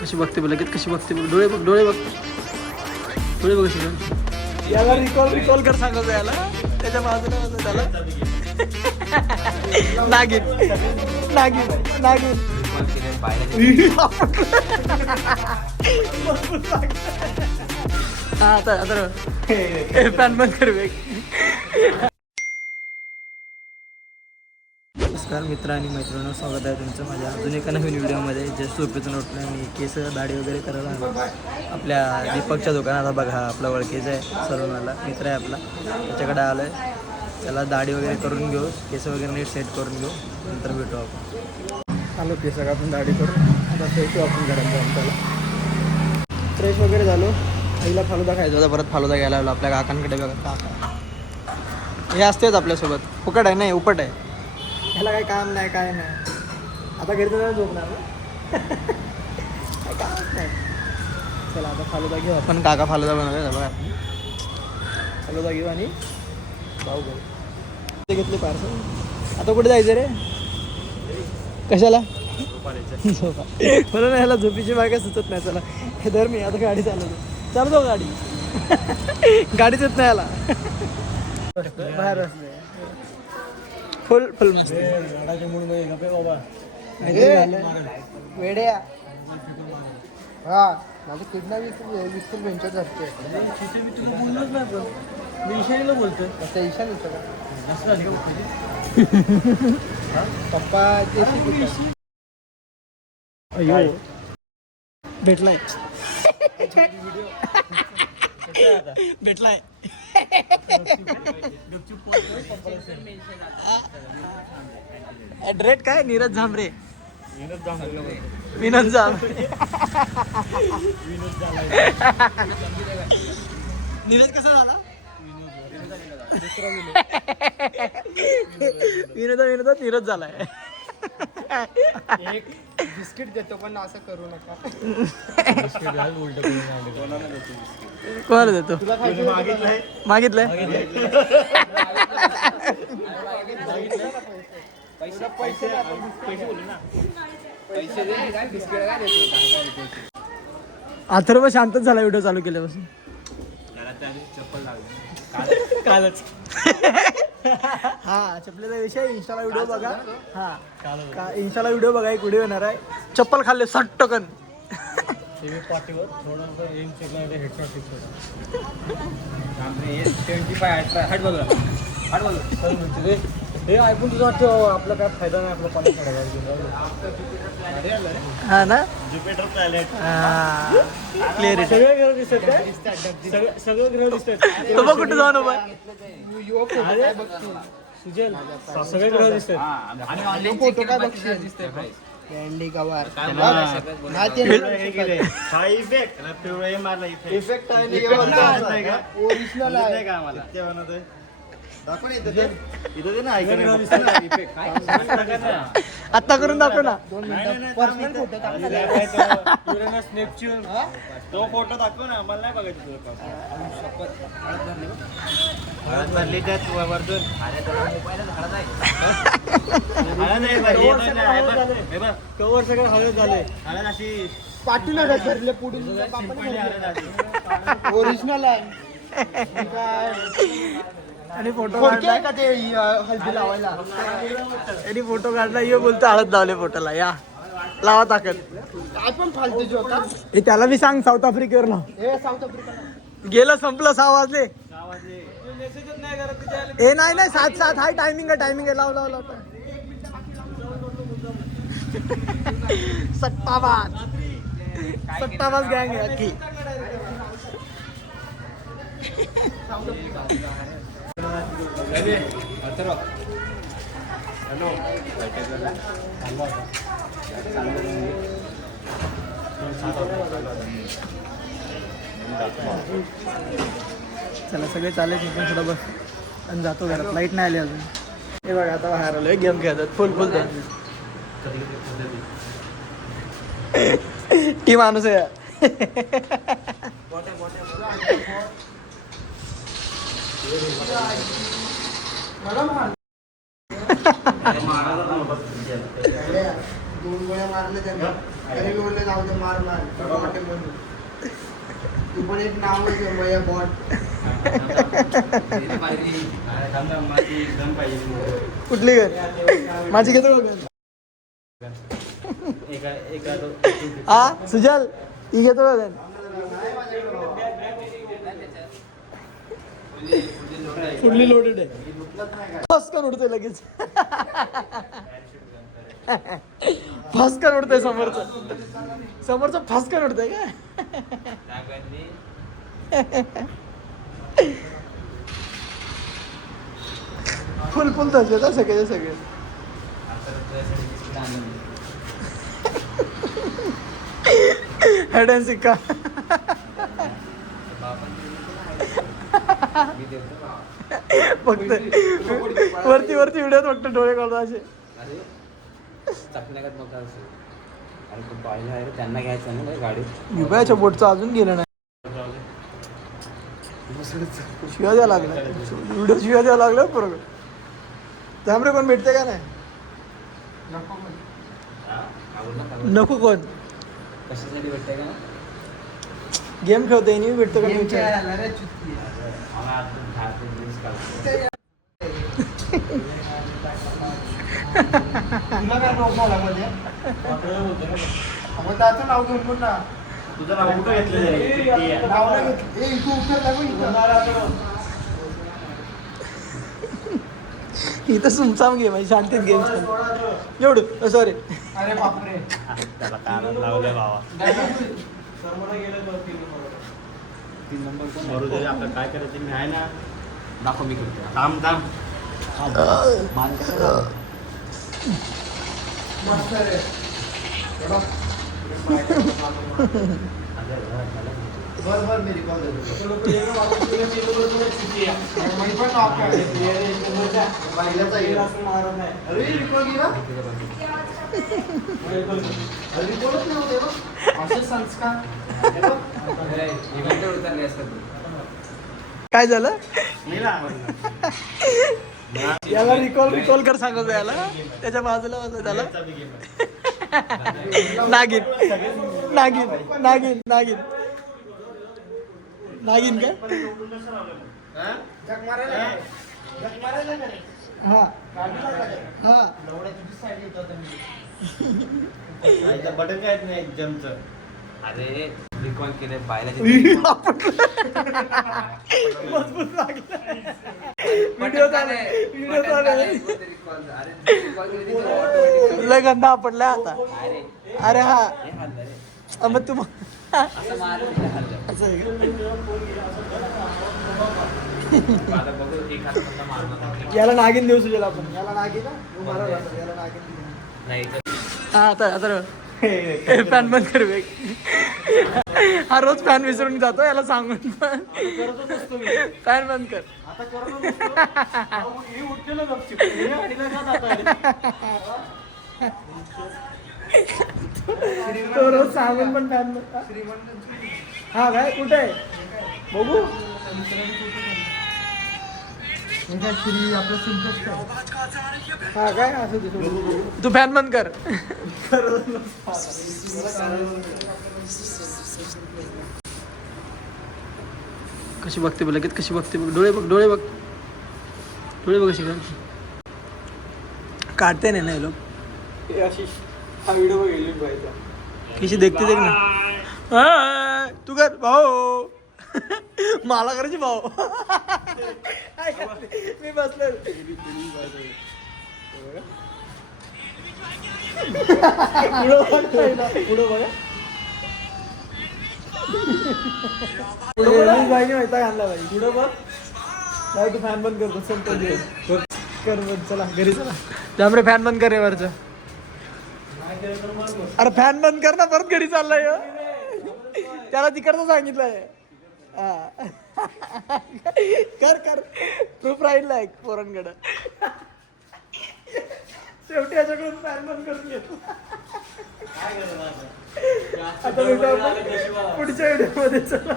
कशी बघते बघ, लगेच कशी बघते बघ. डोळे बघ, डोळे बघ, डोळे बघ कशी. याला रिकॉल कर सांगायचं याला. त्याच्या बाजूला त्याला नागिन नागिन नागिन. हा आता फॅन बंद कर. नमस्कार मित्र आणि मैत्रिणींनो, स्वागत आहे तुमचं माझ्या अजून एका नवीन व्हिडिओमध्ये. जस्ट झोपेतून उठलं आणि केस दाढी वगैरे करायला आलो आपल्या दीपकच्या दुकानात. बघा आपला ओळखीचा आहे, सलूनवाला मित्र आहे आपला, त्याच्याकडे आलो आहे. त्याला दाढी वगैरे करून घेऊ, केस वगैरे नीट सेट करून घेऊ, नंतर भेटू आपण. आलो केस आपण दाढी करून, आता भेटू आपण घरात जाऊन. त्याला फ्रेश वगैरे झालो. आईला फालुदा खायचा होता, परत फालुदा घ्यायला आलो आपल्या काकांकडे. बघा काका हे असतेच आपल्यासोबत. फुकट आहे नाही, उपट आहे. ह्याला काही काम नाही, काय नाही. आता घरी तर झोपणार ना, काय कामच नाही. चला आता फालुदा घेऊ आपण. काका फालुदा बनवूया बघा. फालुदा घेऊ आणि भाऊ घेऊ. ते घेतले पार्सल. आता कुठे जायचं रे? कशाला? झोपा. म्हणून ह्याला झोपीची बागा सुचत नाही. चला हे धर, मी आता गाडी चालवतो गाडी. गाडीच येत नाही याला. बाहेर असले फुल फुल मस्त. वेड्या हा माझं किडना विकून वेंचर जाते. मी ईशानीला बोलतोय. त्या ईशान पप्पा अयो भेटलाय भेटलाय. ॲड्रेट काय? नीरज झांबरे. विनोद झांबरे. नीरज कसा झाला? विनोद नीरज झालाय. एक बिस्किट देतो पण असं करू नका. कोणाला देतो? मागितलंय. अथर्व शांतच झाला व्हिडिओ चालू केल्यापासून. कालच हा चपलेचा विषय. इंस्टाला व्हिडिओ बघा. हा इंस्टाला व्हिडिओ बघा, एक व्हिडिओ येणार आहे. चप्पल खाल्ले 60 टक्कन. पाठीवर थोडं एम चेकला हेडशॉट फिक्स होता. 75 हट बघा, हट बघा. हे ऐकून तुझं वाटतं आपला काय फायदा नाही, आपलं पाणी हा ना. क्लिअर सगळे ग्रह दिसतात काय? सगळे ग्रह दिसतात. तो बघ कुठे जाऊन उभा सुजल. सगळे ग्रह दिसतात. फोटो काय बघशील? कॅन्डी कवर इफेक्ट ओरिजिनल आहे का? आम्हाला आता करून दाखव ना. नेपच्यून तो फोटो दाखव ना. मला नाही बघायचं कवर सगळं हळद झालंय. हळद अशी पाठवू नका धरले पुढून. ओरिजिनल आहे. आणि फोटो काढला का ते हळदी लावायला. आणि फोटो काढला. ये बोलतो हळद लावले फोटोला. या लावा ताकद. काय पण फालतूची होता. हे त्याला बी सांग साऊथ आफ्रिकेवर लाव. हे साऊथ आफ्रिका गेलं, संपलं. 6 वाजले. हे नाही नाही 7 हाय टायमिंग आहे. टायमिंग आहे. लाव लाव लाव. सट्टाबाज सट्टाबाज गँग आहे अख्खी. चला सगळे चालेल. पण थोडं बस आणि जातो घरात. लाईट नाही आली अजून. हे बघा आता बाहेर आलोय. गेम खेळतात फुल फुल. ती माणूस आहे. 2 गोळ्या मारल्या त्यांना तरी मी म्हणलं जाऊ दे मार वाटे म्हणून तू पण एक नाव मया बॉट कुठली घर माझी घेतो हा सुजल ही घेतो बघ फुल्ली लोडेड आहे फसकन उडतोय लगेच फसकन उडतोय समोरचं फसकन उडतोय का फुल तसे सगळे हेड अँड सिक्का फक्त वरती व्हिडिओत फक्त डोळे काढतो असे त्यांना घ्यायचं ना गाडी युगाच्या बोटचं अजून गेलं नाही शिव्या द्यावं लागलं व्हिडिओ शिव्या द्यावं लागलं बरोबर त्यामुळे कोण भेटते का नाही नको कोण कशासाठी भेटते का गेम खेळते नाही भेटतो का त्याचं नाव घेऊन पण ना तुझं नाव कुठं घेतलं इथं सुमसाम गेम आहे शांतीत गेम एवढं सॉरी अरे बापरे त्याला कानात लावलं बाबा 3 नंबर बरोबर आपलं काय करायचं मी आहे ना दाखव मी करतो थांब मस्त रे बर मी रिकॉल देतो अरे रिकॉल केला रिकॉलच नाही होते असे संस्कार काय झालं याला रिकॉल कर सांगत याला त्याच्या बाजूला वाजत त्याला नागिन नागिन नागिन नागिन नागिन काय हा हा बटन काय नाही जमचं अरे रिकॉल केले पाहिला लय गंदा पडलाय आता अरे हा मग तू याला नागिन देऊ सुजेल आपण याला नागिन याला नागिन हा आता फॅन बंद कर वेग हा रोज फॅन विसरून जातो याला सांगून पण फॅन बंद कर तो रोज सांगून पण फॅन हा काय कुठे आहे बघू हा काय असं तू फॅन बंद कर कशी बघते बघ लगेच कशी बघते बघ डोळे बघ कशी काढते नाही ना लोक हा व्हिडिओ बघितली पाहिजे कशी देखते देख ना तू कर भाऊ मला करायची भाऊ मी बसलो पुढं बघा पाहिजे माहिती आणला पाहिजे पुढं बघ नाही तू फॅन बंद करतो कर बंद चला घरी चला त्यामुळे फॅन बंद कर रे वरचं अरे फॅन बंद कर ना परत घरी चाललाय त्याला तिकडचं सांगितलंय कर प्रूफ राहिला एक पोरांकडं शेवटी याच्याकडून फॅन बंद करून घेतो आता पुढच्या व्हिडिओ मध्ये चला